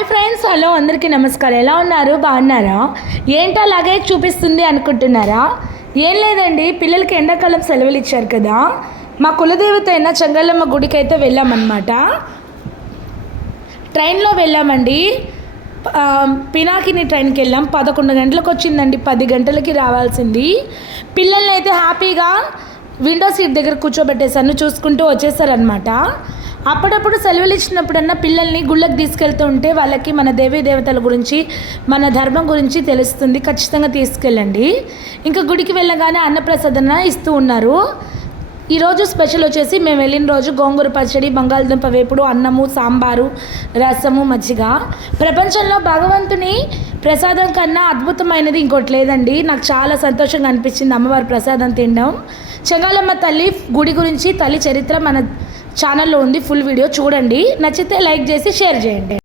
Hi friends hello అందరికీ నమస్కారం. ఎలా ఉన్నారు? బాగున్నారా? ఏంటో అలాగే చూపిస్తుంది అనుకుంటున్నారా? ఏం లేదండి పిల్లలకి ఎండాకాలం సెలవులు ఇచ్చారు కదా. మా కులదేవత అయిన చెంగళ్ళమ్మ గుడికి అయితే వెళ్ళామన్నమాట. ట్రైన్లో వెళ్ళామండి. పినాకిని ట్రైన్కి వెళ్ళాం. పదకొండు గంటలకు వచ్చిందండి. పది గంటలకి రావాల్సింది. పిల్లల్ని అయితే హ్యాపీగా విండో సీట్ దగ్గర కూర్చోబెట్టేసాను చూసుకుంటూ వచ్చేసారనమాట అప్పుడప్పుడు సెలవులు ఇచ్చినప్పుడన్నా పిల్లల్ని గుళ్ళకి తీసుకెళ్తూ ఉంటే వాళ్ళకి మన దేవీ దేవతల గురించి మన ధర్మం గురించి తెలుస్తుంది. ఖచ్చితంగా తీసుకెళ్ళండి. ఇంకా గుడికి వెళ్ళగానే అన్నప్రసాదన ఇస్తూ ఉన్నారు. ఈరోజు స్పెషల్ వచ్చేసి మేము వెళ్ళిన రోజు గోంగూర పచ్చడి బంగాళదుంప వేపుడు అన్నము సాంబారు రసము మజ్జిగ. ప్రపంచంలో భగవంతుని ప్రసాదం కన్నా అద్భుతమైనది ఇంకోటి లేదండి. నాకు చాలా సంతోషంగా అనిపించింది అమ్మవారి ప్రసాదం తినడం. చెంగాలమ్మ తల్లి గుడి గురించి తల్లి చరిత్ర మన ఛానల్లో ఉంది ఫుల్ వీడియో చూడండి. నచ్చితే లైక్ చేసి షేర్ చేయండి.